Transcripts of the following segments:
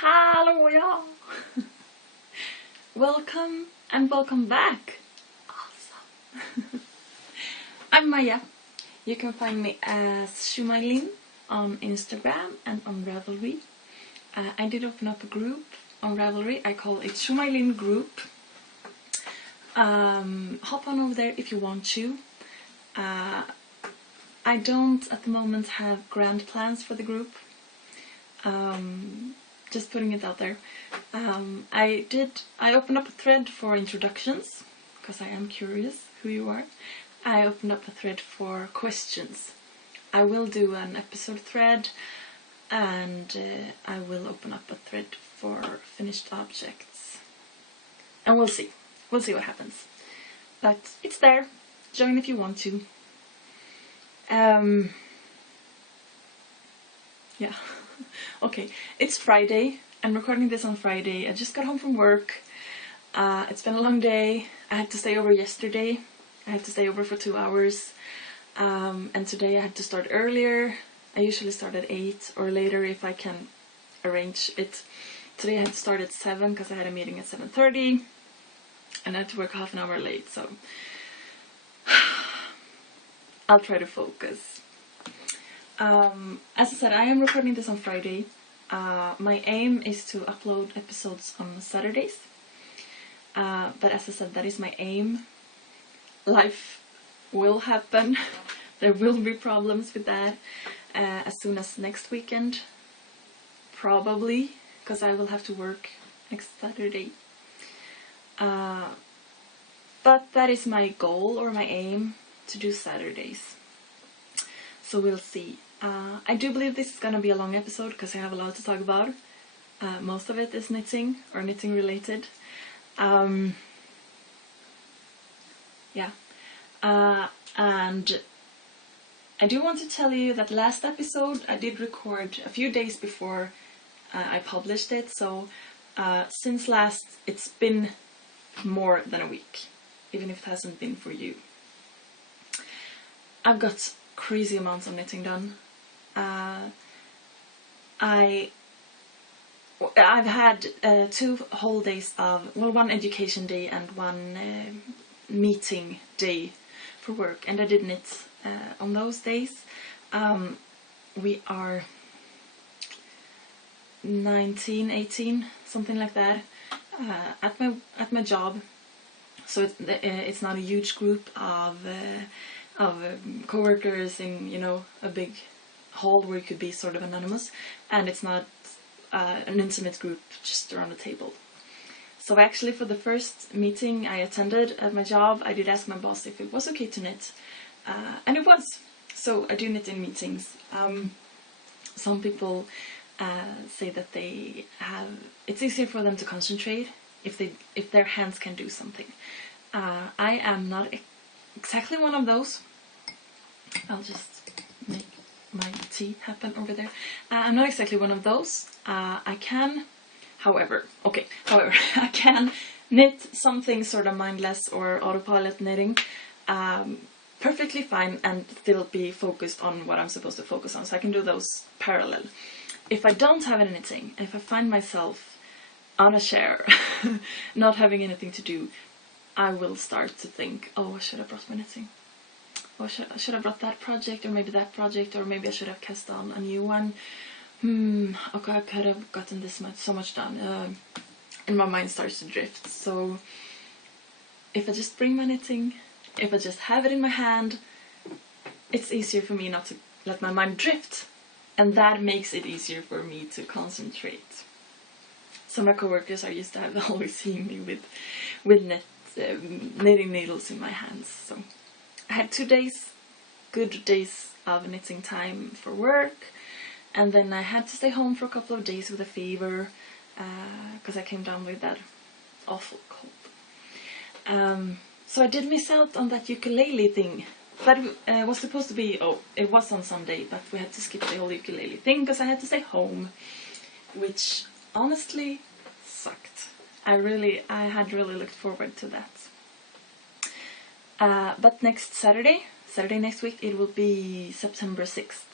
Hallå ja! Welcome and welcome back! Awesome! I'm Maja. You can find me as sjomajlin on Instagram and on Ravelry. I did open up a group on Ravelry. I call it sjomajlin group. Hop on over there if you want to. I don't at the moment have grand plans for the group. Just putting it out there. I opened up a thread for introductions, because I am curious who you are. I opened up a thread for questions. I will do an episode thread, and I will open up a thread for finished objects. And we'll see. We'll see what happens. But it's there. Join if you want to. Yeah. Okay, it's Friday. I'm recording this on Friday. I just got home from work. It's been a long day. I had to stay over yesterday. I had to stay over for 2 hours. And today I had to start earlier. I usually start at 8 or later if I can arrange it. Today I had to start at 7 because I had a meeting at 7:30. And I had to work half an hour late, so I'll try to focus. As I said, I am recording this on Friday. My aim is to upload episodes on Saturdays. But as I said, that is my aim. Life will happen. There will be problems with that as soon as next weekend. Probably, because I will have to work next Saturday. But that is my goal or my aim, to do Saturdays. So we'll see. I do believe this is gonna be a long episode because I have a lot to talk about. Most of it is knitting or knitting related. Yeah. And I do want to tell you that last episode I did record a few days before I published it. So since last, it's been more than a week, even if it hasn't been for you. I've got crazy amounts of knitting done. I've had 2 whole days of, well, one education day and one meeting day for work, and I did knit on those days. We are 19, 18, something like that, at my job. So it's not a huge group of co-workers in, you know, a big hall where you could be sort of anonymous, and it's not an intimate group just around the table. So actually, for the first meeting I attended at my job, I did ask my boss if it was okay to knit, and it was. So I do knit in meetings. Some people say that it's easier for them to concentrate if their hands can do something. I am not exactly one of those. I'll just make my tea happen over there. I'm not exactly one of those. I can, however, I can knit something sort of mindless or autopilot knitting perfectly fine and still be focused on what I'm supposed to focus on. So I can do those parallel. If I don't have any knitting, if I find myself on a chair, not having anything to do, I will start to think, oh, I should have brought my knitting. Or I should have brought that project, or maybe that project, or maybe I should have cast on a new one. Okay, I could have gotten so much done. And my mind starts to drift. So if I just bring my knitting, if I just have it in my hand, it's easier for me not to let my mind drift. And that makes it easier for me to concentrate. So my coworkers are used to have always seeing me with knitting needles in my hands. So I had 2 days, good days of knitting time for work, and then I had to stay home for a couple of days with a fever because I came down with that awful cold. So I did miss out on that ukulele thing. That was supposed to be, it was on Sunday, but we had to skip the whole ukulele thing because I had to stay home, which honestly sucked. I had really looked forward to that. But next Saturday next week, it will be September 6th.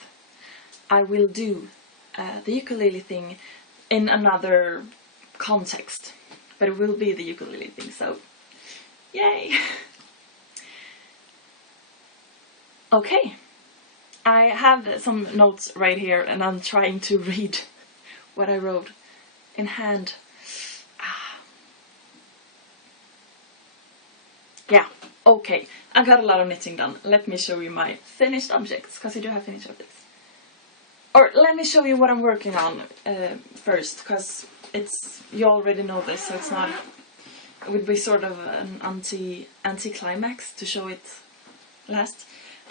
I will do the ukulele thing in another context, but it will be the ukulele thing, so yay! Okay, I have some notes right here and I'm trying to read what I wrote in hand. Yeah, okay, I got a lot of knitting done. Let me show you my finished objects, because I do have finished objects. Or let me show you what I'm working on first, because you already know this, so it's not, it would be sort of an anti-climax to show it last.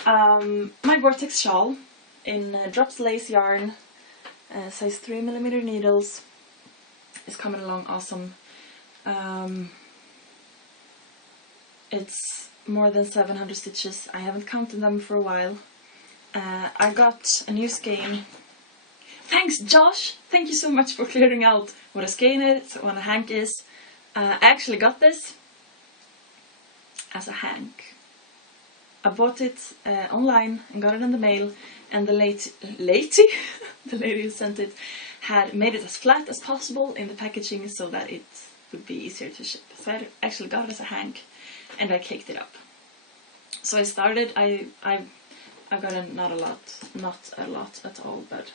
My Vortex shawl in Drops Lace yarn, size 3mm needles, is coming along awesome. It's more than 700 stitches. I haven't counted them for a while. I got a new skein. Thanks, Josh! Thank you so much for clearing out what a skein is, what a hank is. I actually got this as a hank. I bought it online and got it in the mail, and the lady who sent it had made it as flat as possible in the packaging so that it would be easier to ship. So I actually got it as a hank, and I caked it up. So I started. I've got not a lot at all, but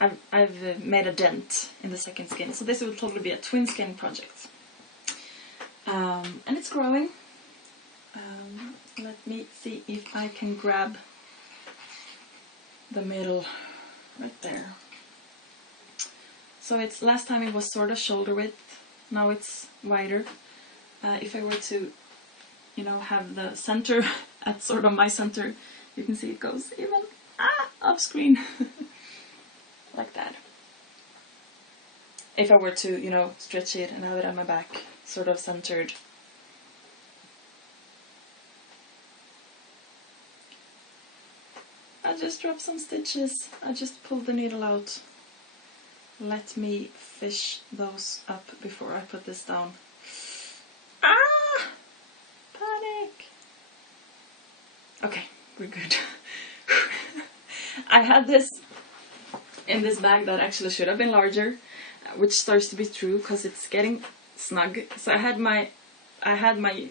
I've made a dent in the second skein. So this will totally be a twin skein project, and it's growing. Let me see if I can grab the middle right there. So it's, last time it was sort of shoulder width, now it's wider. If I were to, you know, have the center at sort of my center, you can see it goes even off screen like that. If I were to, you know, stretch it and have it on my back, sort of centered. I just dropped some stitches. I just pulled the needle out. Let me fish those up before I put this down. Panic! Okay, we're good. I had this in this bag that actually should have been larger, which starts to be true because it's getting snug. So I had my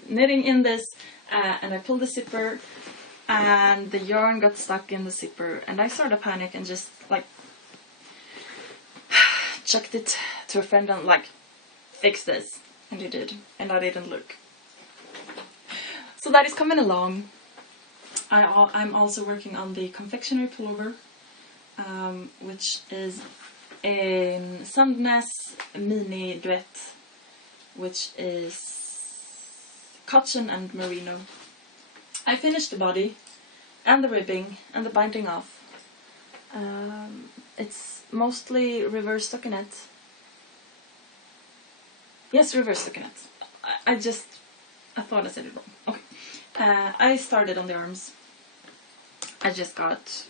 knitting in this, and I pulled the zipper, and the yarn got stuck in the zipper, and I sort of panicked and just like chucked it to a friend and like, fix this, and he did, and I didn't look. So that is coming along. I'm also working on the confectionery pullover, which is in Sandnes mini duet, which is cotton and merino. I finished the body and the ribbing and the binding off. It's mostly reverse stockinette. Yes, reverse stockinette. I thought I said it wrong. Okay. I started on the arms. I just got,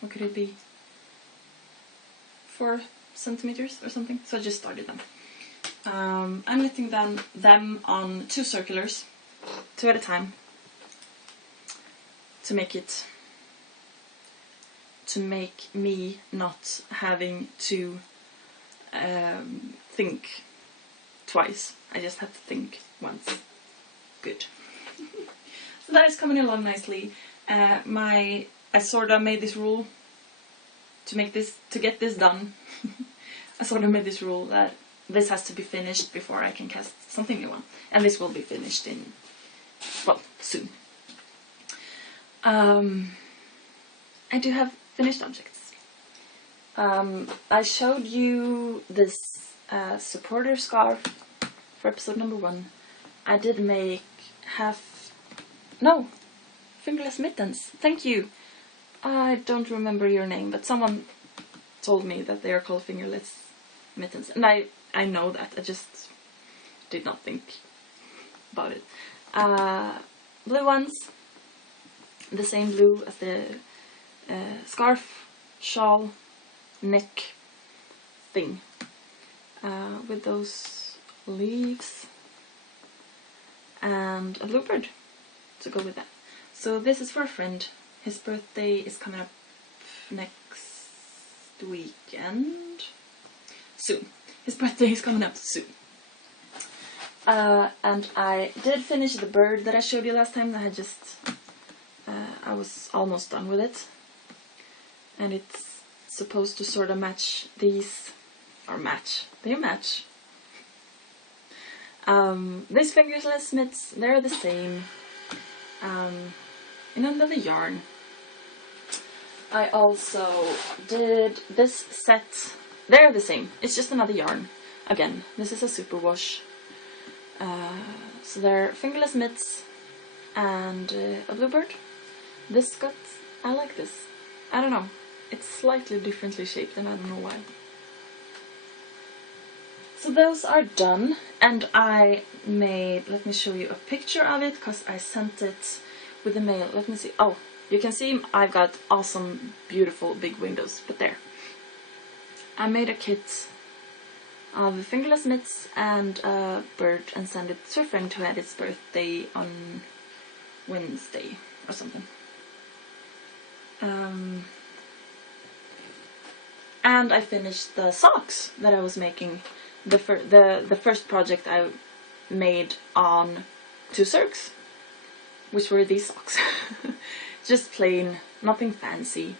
what could it be? 4 centimeters or something. So I just started them. I'm knitting them on 2 circulars, 2 at a time, to make me not having to think twice. I just have to think once. Good. So that is coming along nicely. I sort of made this rule to get this done. I sort of made this rule that this has to be finished before I can cast something new on, and this will be finished in, well, soon. I do have finished objects. I showed you this supporter scarf for episode number 1. I did make fingerless mittens. Thank you. I don't remember your name, but someone told me that they are called fingerless mittens, and I know that. I just did not think about it. Blue ones, the same blue as the scarf, shawl, neck thing, with those leaves and a bluebird to go with that. So this is for a friend. His birthday is coming up next weekend, soon. His birthday is coming up soon. And I did finish the bird that I showed you last time. I was almost done with it. And it's supposed to sort of match these, or match, they match. These fingerless mitts, they're the same. In another yarn. I also did this set, they're the same, it's just another yarn. Again, this is a superwash. So they're fingerless mitts and a bluebird. This got, I like this. I don't know, it's slightly differently shaped and I don't know why. So those are done, and I made, let me show you a picture of it because I sent it with the mail. Let me see. Oh, you can see I've got awesome, beautiful big windows, but there. I made a kit of fingerless mitts and a bird and sent it to a friend who had its birthday on Wednesday or something. And I finished the socks that I was making. The first project I made on 2 circs, which were these socks. Just plain, nothing fancy.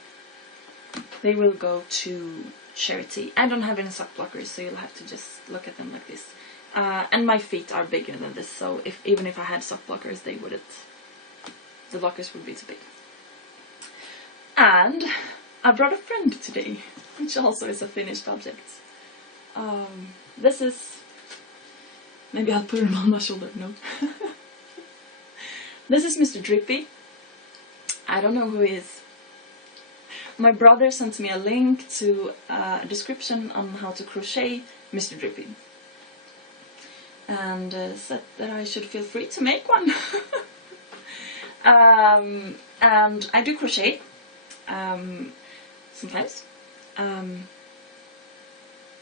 They will go to charity. I don't have any sock blockers, so you'll have to just look at them like this. And my feet are bigger than this, so even if I had sock blockers, they wouldn't. The blockers would be too big. And I brought a friend today, which also is a finished object. This is, maybe I'll put him on my shoulder, no. This is Mr. Drippy. I don't know who he is. My brother sent me a link to a description on how to crochet Mr. Drippy. And said that I should feel free to make one. And I do crochet, sometimes.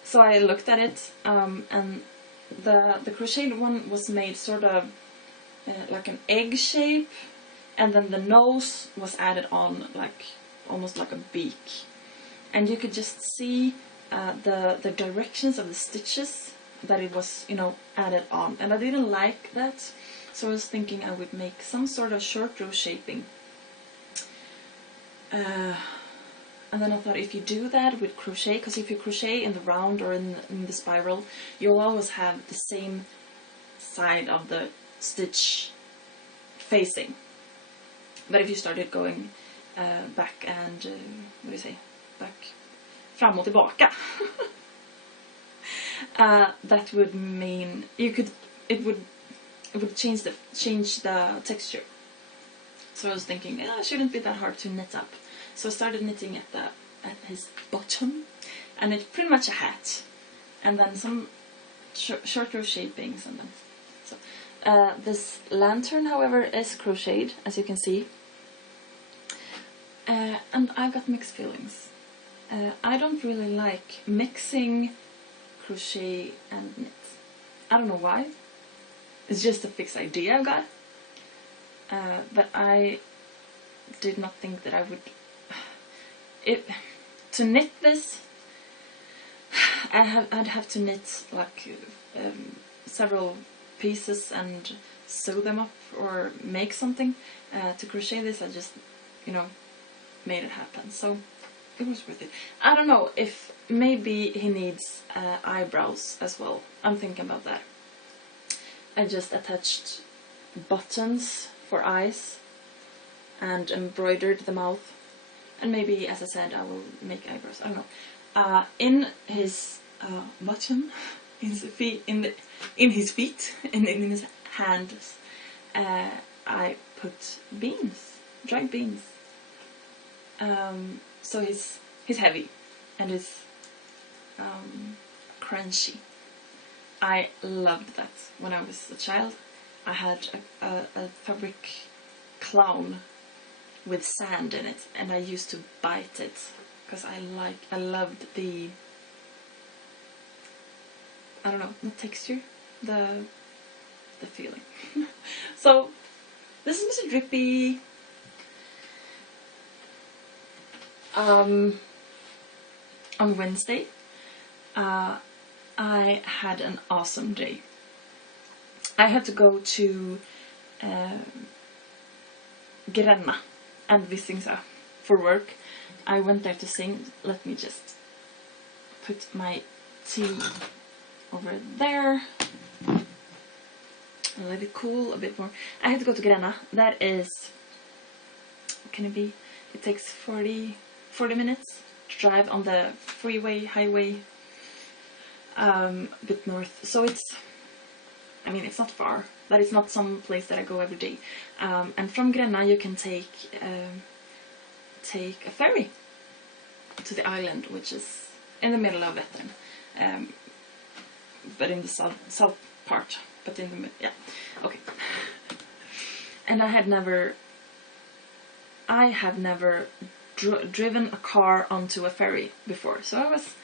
So I looked at it, and the crocheted one was made sort of like an egg shape, and then the nose was added on like almost like a beak, and you could just see the directions of the stitches that it was, you know, added on, and I didn't like that, so I was thinking I would make some sort of short row shaping. And then I thought, if you do that with crochet, because if you crochet in the round or in the spiral, you'll always have the same side of the stitch facing. But if you started going back and, what do you say, back, fram och tillbaka, that would mean it would change the texture. So I was thinking, it shouldn't be that hard to knit up. So I started knitting at his bottom, and it's pretty much a hat, and then some short row shapings, and then so this lantern, however, is crocheted, as you can see, and I got mixed feelings. I don't really like mixing crochet and knit. I don't know why. It's just a fixed idea I've got, but I did not think that I would. To knit this, I'd have to knit like several pieces and sew them up or make something. To crochet this, I just, you know, made it happen. So it was worth it. I don't know if maybe he needs eyebrows as well. I'm thinking about that. I just attached buttons for eyes and embroidered the mouth. And maybe, as I said, I will make eyebrows. I don't know. In his bottom, in his feet, in his hands, I put beans, dried beans. So he's heavy and he's crunchy. I loved that when I was a child. I had a fabric clown with sand in it, and I used to bite it because I loved the, I don't know, the texture, the feeling. So this is Mr. Drippy. On Wednesday I had an awesome day. I had to go to Gränna and Visingsö for work. I went there to sing. Let me just put my tea over there. Let it cool a bit more. I had to go to Gränna. That is, what can it be? It takes 40 minutes to drive on the highway, a bit north. So it's, I mean, it's not far, but it's not some place that I go every day. And from Gränna you can take a ferry to the island, which is in the middle of Vättern, but in the south part. But in the middle, yeah, okay. And I have never driven a car onto a ferry before, so I was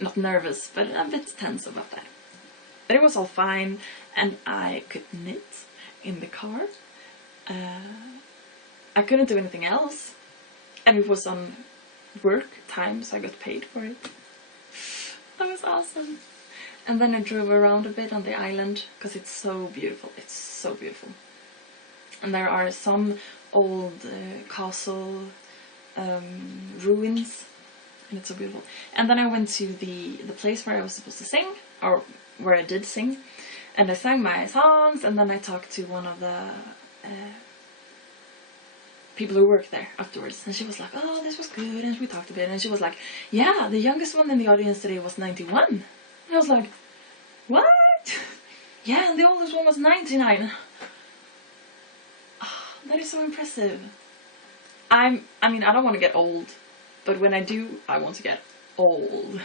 not nervous, but a bit tense about that. But it was all fine, and I could knit in the car. I couldn't do anything else, and it was on work time, so I got paid for it. That was awesome. And then I drove around a bit on the island, because it's so beautiful. It's so beautiful. And there are some old castle ruins, and it's so beautiful. And then I went to the place where I was supposed to sing, or where I did sing, and I sang my songs, and then I talked to one of the people who worked there afterwards, and she was like, oh, this was good, and we talked a bit, and she was like, yeah, the youngest one in the audience today was 91. And I was like, what? Yeah, and the oldest one was 99. Oh, that is so impressive. I mean, I don't want to get old, but when I do, I want to get old.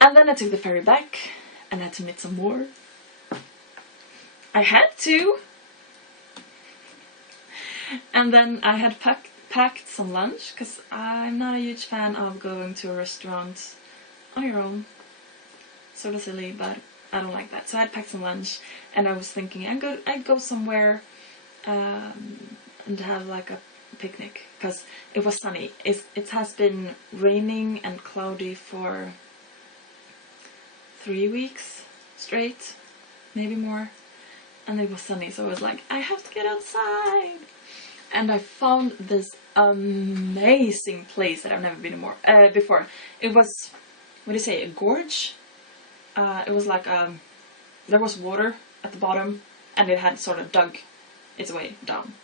And then I took the ferry back, and I had to knit some more. I had to! And then I had packed some lunch, because I'm not a huge fan of going to a restaurant on your own. Sort of silly, but I don't like that. So I had packed some lunch, and I was thinking I'd go somewhere and have like a picnic, because it was sunny. It has been raining and cloudy for 3 weeks straight, maybe more, and it was sunny, so I was like, I have to get outside. And I found this amazing place that I've never been before. It was, what do you say, a gorge? It was like, there was water at the bottom, and it had sort of dug its way down.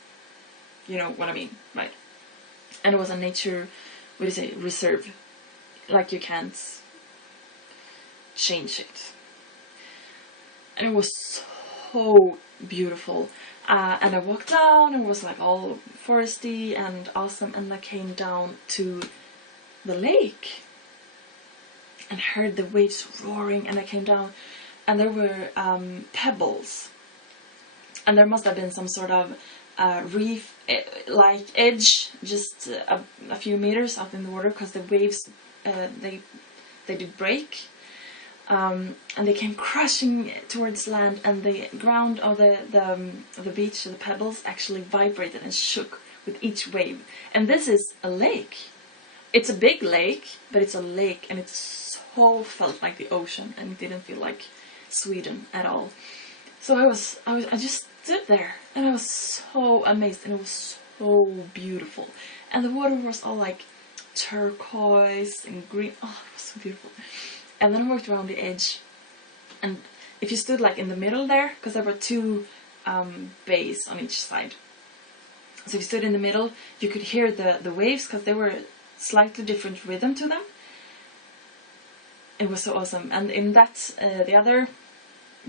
You know what I mean, right? And it was a nature, what do you say, reserve. Like you can't change it. And it was so beautiful. And I walked down, and it was like all foresty and awesome, and I came down to the lake and heard the waves roaring, and I came down, and there were pebbles, and there must have been some sort of reef like edge just a few meters up in the water, because the waves they did break. And they came crashing towards land, and the ground of the beach, the pebbles, actually vibrated and shook with each wave. And this is a lake. It's a big lake, but it's a lake, and it so felt like the ocean, and it didn't feel like Sweden at all. So I just stood there, and I was so amazed, and it was so beautiful. And the water was all like turquoise and green. Oh, it was so beautiful. And then I walked around the edge, and if you stood like in the middle there, because there were two bays on each side, so if you stood in the middle, you could hear the waves, because they were slightly different rhythm to them. It was so awesome. And in that the other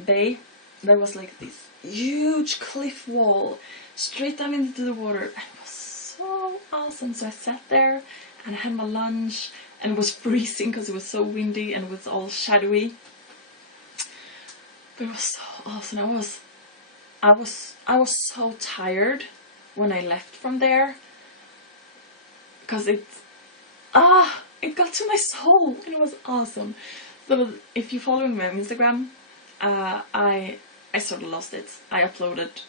bay, there was like this huge cliff wall straight down into the water, and it was so awesome. So I sat there, and I had my lunch, and it was freezing because it was so windy and it was all shadowy. But it was so awesome. I was so tired when I left from there, because it got to my soul, and it was awesome. So if you follow me on Instagram, I sort of lost it. I uploaded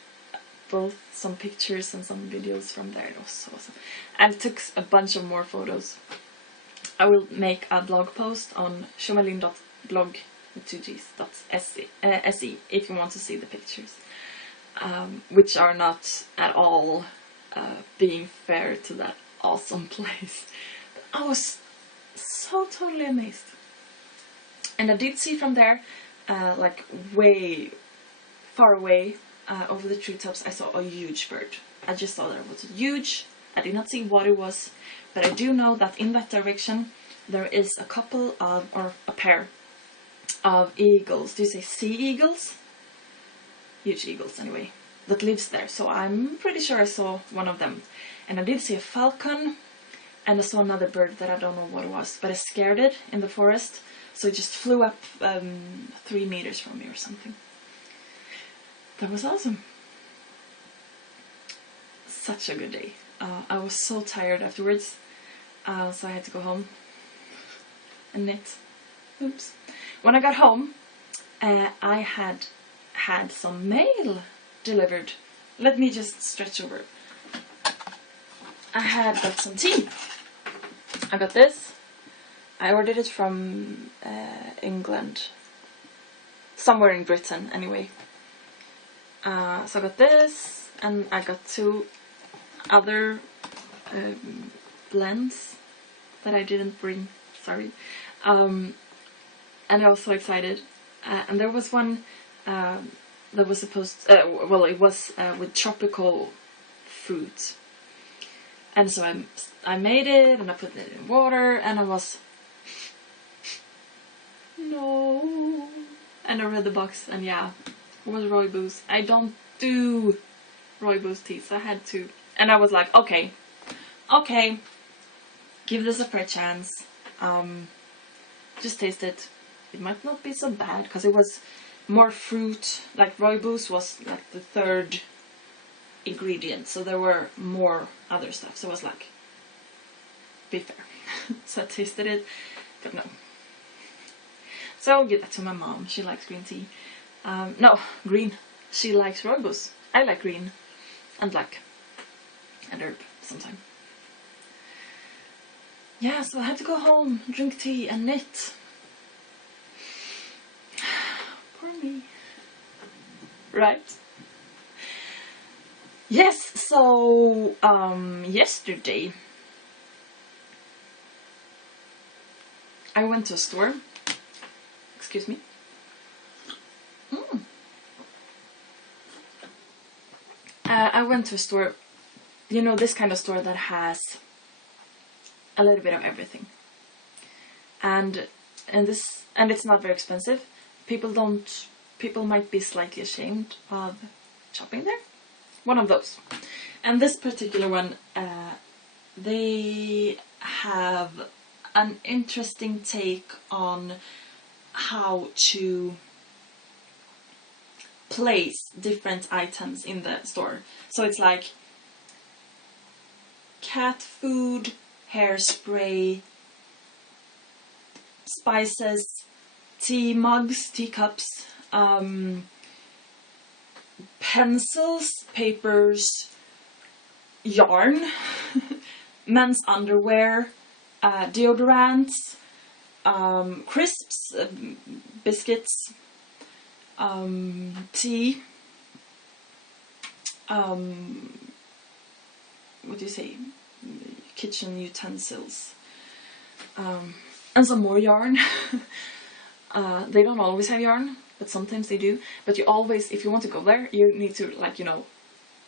both some pictures and some videos from there. It was so awesome. And I took a bunch of more photos. I will make a blog post on sjomajlin.blog with 2gs.se if you want to see the pictures, which are not at all being fair to that awesome place. I was so totally amazed. And I did see from there, like way far away over the treetops, I saw a huge bird. I just saw that it was huge. I did not see what it was, but I do know that in that direction there is a couple of, or a pair of eagles. Do you say sea eagles? Huge eagles anyway, that lives there. So I'm pretty sure I saw one of them. And I did see a falcon, and I saw another bird that I don't know what it was, but I scared it in the forest. So it just flew up 3 meters from me or something. That was awesome. Such a good day. I was so tired afterwards, so I had to go home and knit. Oops. When I got home, I had some mail delivered. Let me just stretch over. I had got some tea. I got this. I ordered it from England. Somewhere in Britain, anyway. So I got this, and I got 2 other blends that I didn't bring, sorry. And I was so excited. And there was one that was supposed, well, it was with tropical fruit. And so I made it, and I put it in water, and I was, no. And I read the box, and yeah, it was rooibos. I don't do rooibos tea, so I had to. And I was like, okay, give this a fair chance. Just taste it. It might not be so bad, because it was more fruit. Like rooibos was like the 3rd ingredient, so there were more other stuff. So I was like, be fair. So I tasted it, but no. So I'll give that to my mom. She likes green tea. No, green. She likes rooibos. I like green and black and herb sometimes. Yeah, so I had to go home, drink tea and knit. Poor me. Right? Yes, so yesterday I went to a store. Excuse me. I went to a store, you know, this kind of store that has a little bit of everything. And it's not very expensive. People might be slightly ashamed of shopping there. One of those. And this particular one, they have an interesting take on how to place different items in the store. So it's like cat food, hairspray, spices, tea mugs, teacups, pencils, papers, yarn, men's underwear, deodorants, crisps, biscuits, tea, what do you say, kitchen utensils, and some more yarn. They don't always have yarn, but sometimes they do. But you always, if you want to go there, you need to, like, you know,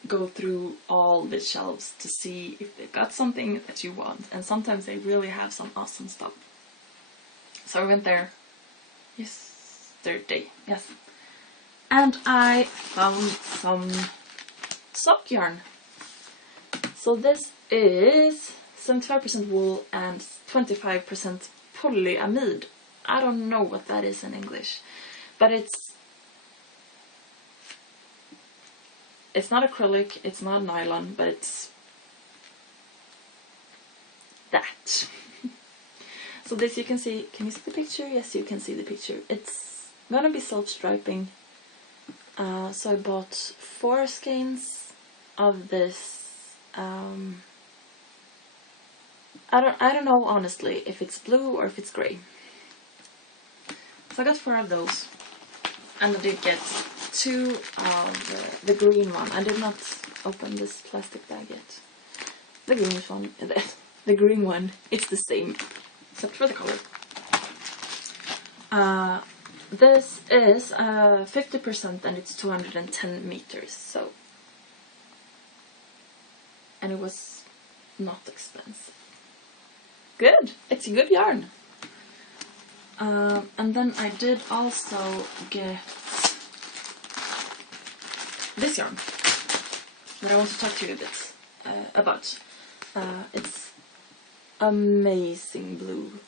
go through all the shelves to see if they've got something that you want. And sometimes they really have some awesome stuff. So I went there yesterday, yes. And I found some sock yarn. So this is 75% wool and 25% polyamide. I don't know what that is in English, but it's not acrylic, it's not nylon, but it's that. So this you can see, can you see the picture? Yes, you can see the picture. It's gonna be self-striping. So I bought 4 skeins of this I don't know honestly if it's blue or if it's grey. So I got 4 of those, and I did get 2 of the green one. I did not open this plastic bag yet. The green one, the green one, it's the same, except for the color. This is 50% and it's 210 meters, so, and it was not expensive. Good, it's a good yarn. And then I did also get this yarn that I want to talk to you a bit about. It's amazing blue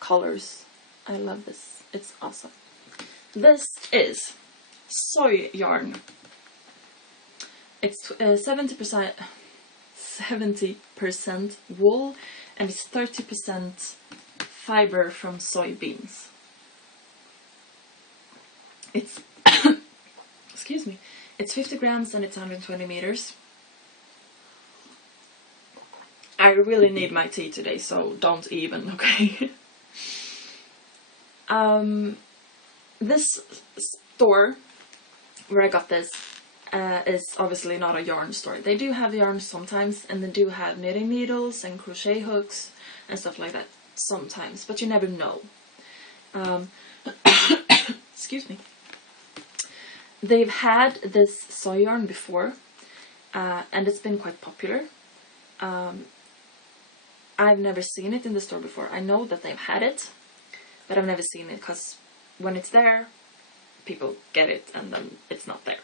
colors. I love this. It's awesome. This is soy yarn. It's 70% wool and it's 30% fiber from soybeans. It's excuse me. It's 50 grams and it's 120 meters. I really need my tea today, so don't even, okay? This store where I got this is obviously not a yarn store. They do have yarn sometimes, and they do have knitting needles and crochet hooks and stuff like that sometimes, but you never know. Excuse me. They've had this soy yarn before, and it's been quite popular. I've never seen it in the store before. I know that they've had it, but I've never seen it because when it's there, people get it and then it's not there.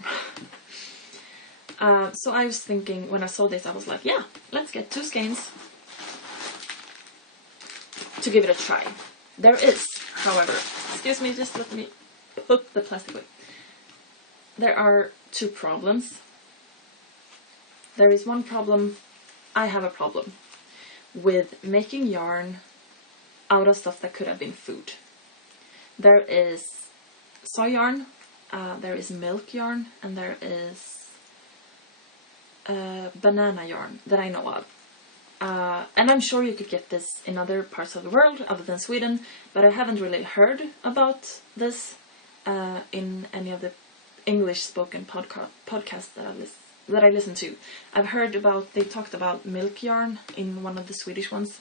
So I was thinking, when I saw this, I was like, yeah, let's get 2 skeins to give it a try. There is, however, excuse me, just let me put the plastic away. There are 2 problems. There is one problem. I have a problem with making yarn out of stuff that could have been food. There is soy yarn, there is milk yarn, and there is banana yarn that I know of. And I'm sure you could get this in other parts of the world other than Sweden, but I haven't really heard about this in any of the English spoken podcasts that I listen to. I've heard about, they talked about milk yarn in one of the Swedish ones.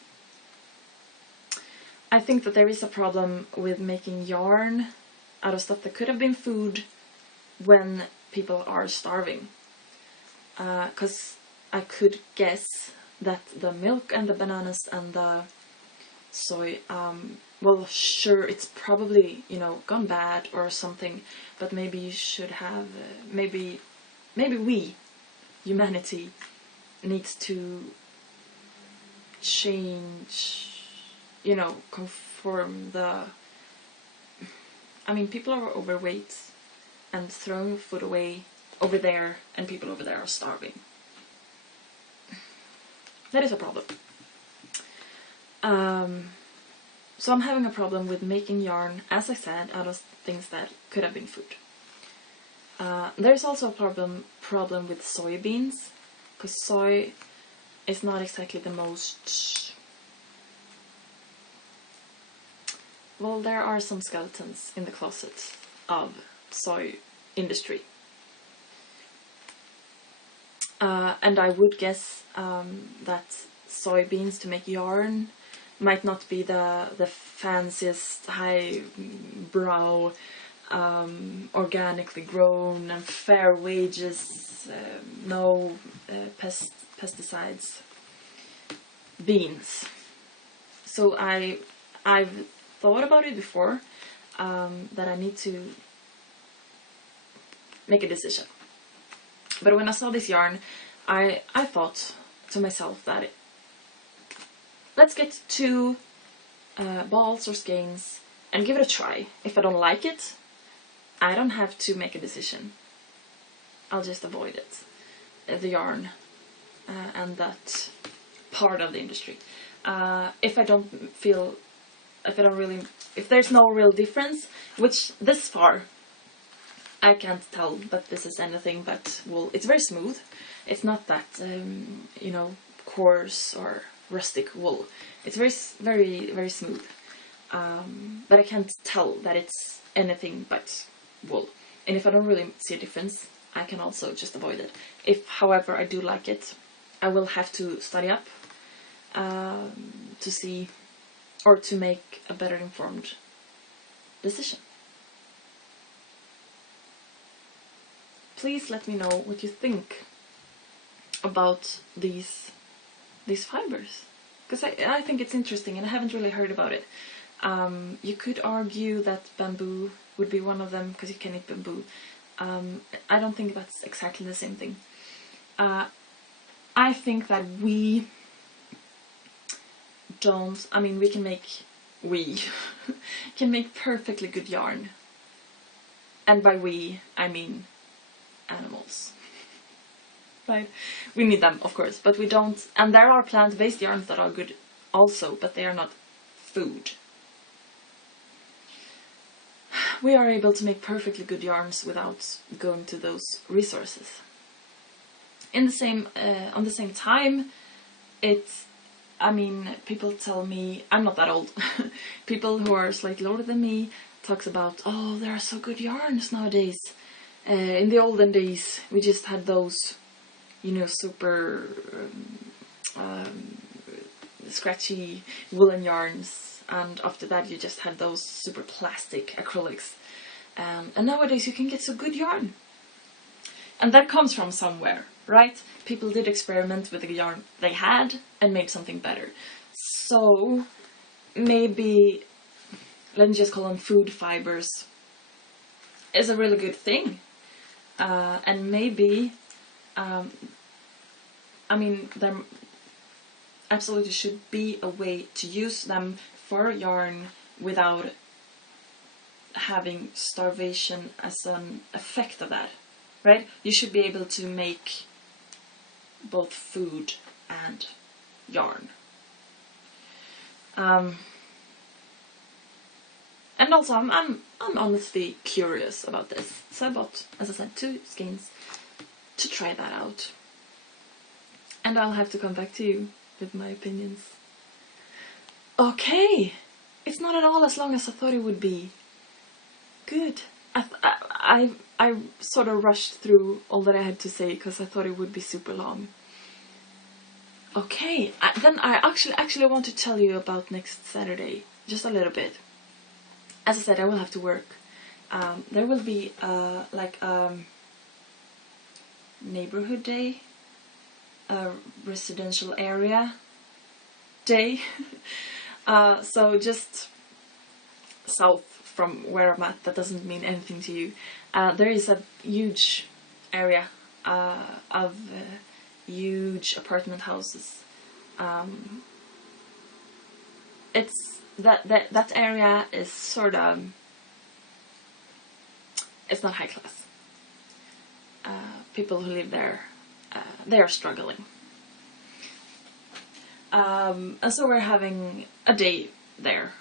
I think that there is a problem with making yarn out of stuff that could have been food when people are starving. Because I could guess that the milk and the bananas and the soy, well, sure, it's probably, you know, gone bad or something, but maybe you should have, maybe we, humanity, needs to change, you know, conform the, I mean, people are overweight and throwing food away over there, and people over there are starving. That is a problem. So I'm having a problem with making yarn, as I said, out of things that could have been food. There's also a problem with soybeans, because soy is not exactly the most... Well, there are some skeletons in the closet of soy industry. And I would guess that soybeans to make yarn might not be the fanciest, high-brow, organically grown and fair wages, no pesticides beans. So I've thought about it before, that I need to make a decision. But when I saw this yarn, I thought to myself that let's get 2 balls or skeins and give it a try. If I don't like it, I don't have to make a decision. I'll just avoid it, the yarn and that part of the industry. If I don't feel, if there's no real difference, which this far I can't tell that this is anything but wool. It's very smooth. It's not that, you know, coarse or rustic wool. It's very smooth, but I can't tell that it's anything but wool. And if I don't really see a difference, I can also just avoid it. If, however, I do like it, I will have to study up to see, or to make a better informed decision. Please let me know what you think about these fibers, because I think it's interesting and I haven't really heard about it. You could argue that bamboo would be one of them because you can eat bamboo. I don't think that's exactly the same thing. I think that we can make perfectly good yarn, and by we I mean animals. Right? We need them, of course, but we don't. And there are plant-based yarns that are good also, but they are not food. We are able to make perfectly good yarns without going to those resources. On the same time, people tell me, I'm not that old, people who are slightly older than me talks about, oh, there are so good yarns nowadays. In the olden days, we just had those, super scratchy woolen yarns, and after that you just had those super plastic acrylics. And nowadays you can get so good yarn. And that comes from somewhere, right? People did experiment with the yarn they had and made something better. So maybe, let me just call them food fibers, is a really good thing. And maybe, there absolutely should be a way to use them for yarn without having starvation as an effect of that, right? You should be able to make both food and yarn. And also, I'm honestly curious about this, so I bought, as I said, 2 skeins to try that out. And I'll have to come back to you with my opinions. Okay, it's not at all as long as I thought it would be. Good. I sort of rushed through all that I had to say because I thought it would be super long. Okay, then I actually want to tell you about next Saturday, just a little bit. As I said, I will have to work. There will be neighborhood day, a residential area day. So just south from where I'm at, that doesn't mean anything to you. There is a huge area of huge apartment houses. It's that area is sort of, it's not high class. People who live there, they are struggling. And so we're having a day there.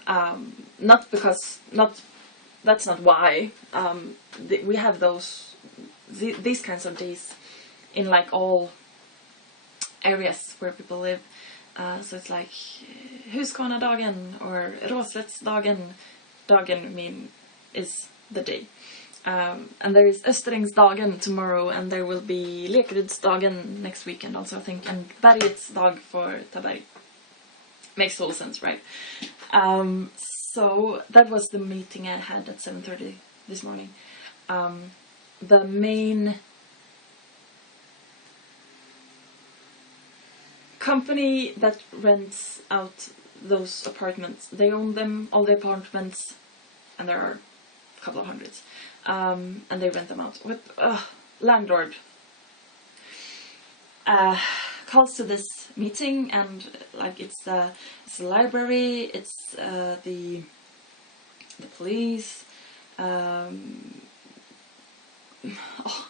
That's not why. We have these kinds of days in like all areas where people live. So it's like Huskvarna-dagen or Råslättsdagen. Dagen is the day. And there is Österängsdagen tomorrow, and there will be Lekerydsdagen next weekend also, I think, and Bergets dag for Taberg. Makes total sense, right? So that was the meeting I had at 7:30 this morning. The main company that rents out those apartments, they own them, all the apartments, and there are a couple of hundreds, and they rent them out. With landlord calls to this meeting, and like it's a library, it's the police, I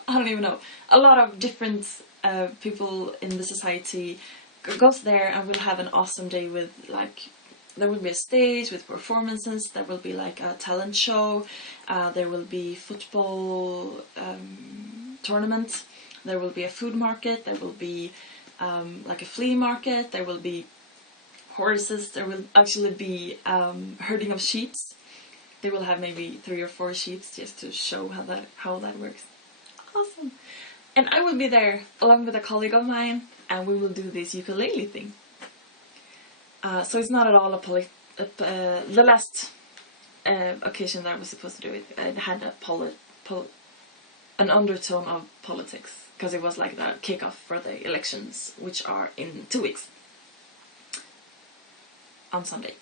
don't even know, a lot of different people in the society goes there, and we'll have an awesome day with, like, there will be a stage with performances, there will be like a talent show, there will be football tournament, there will be a food market, there will be like a flea market, there will be horses. There will actually be herding of sheep. They will have maybe 3 or 4 sheep just to show how that works. Awesome. And I will be there along with a colleague of mine, and we will do this ukulele thing. So it's not at all the last occasion that I was supposed to do it, it had an undertone of politics, because it was like the kickoff for the elections, which are in 2 weeks on Sunday.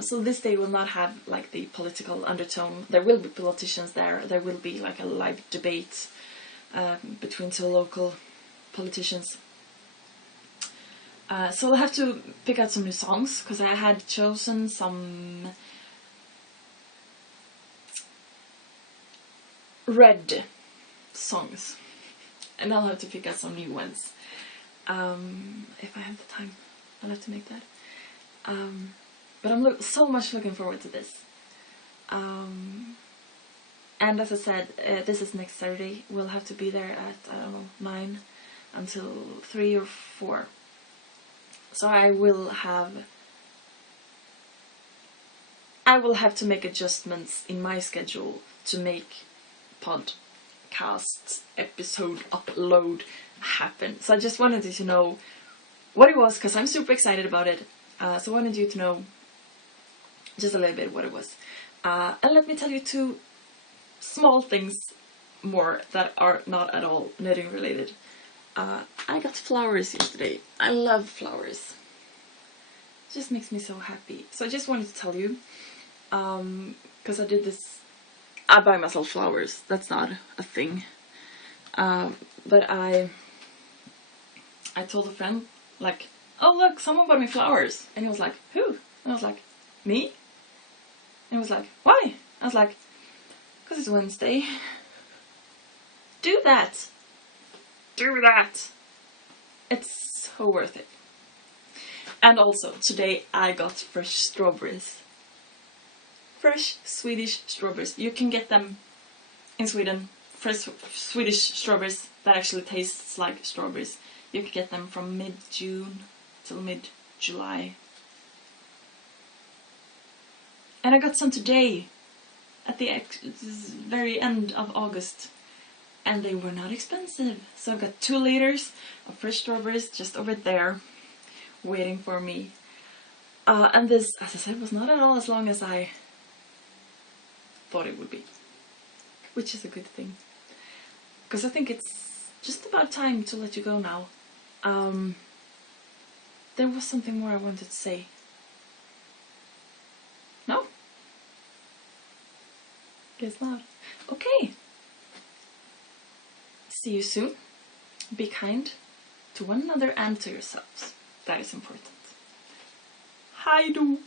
So this day will not have like the political undertone. There will be politicians there. There will be like a live debate between 2 local politicians. So I'll have to pick out some new songs, because I had chosen some red songs, and I'll have to pick out some new ones. If I have the time, I'll have to make that. But I'm so much looking forward to this. And as I said, this is next Saturday. We'll have to be there at, I don't know, 9 until 3 or 4. So I will have to make adjustments in my schedule to make podcast episode upload happen. So I just wanted you to know what it was, because I'm super excited about it. So I wanted you to know just a little bit what it was. And let me tell you 2 small things more that are not at all knitting related. I got flowers yesterday. I love flowers. It just makes me so happy. So I just wanted to tell you, because I did this. I buy myself flowers. That's not a thing. But I told a friend, like, oh look, someone bought me flowers. And he was like, who? And I was like, me? And he was like, why? I was like, because it's Wednesday. Do that. Do that. It's so worth it. And also, today I got fresh strawberries. Fresh Swedish strawberries. You can get them in Sweden. Fresh Swedish strawberries that actually tastes like strawberries. You can get them from mid-June till mid-July. And I got some today, at the very end of August. And they were not expensive. So I've got 2 liters of fresh strawberries just over there, waiting for me. And this, as I said, was not at all as long as I thought it would be. Which is a good thing. Because I think it's just about time to let you go now. There was something more I wanted to say. No? Guess not. Okay. See you soon. Be kind to one another and to yourselves. That is important. Hej då!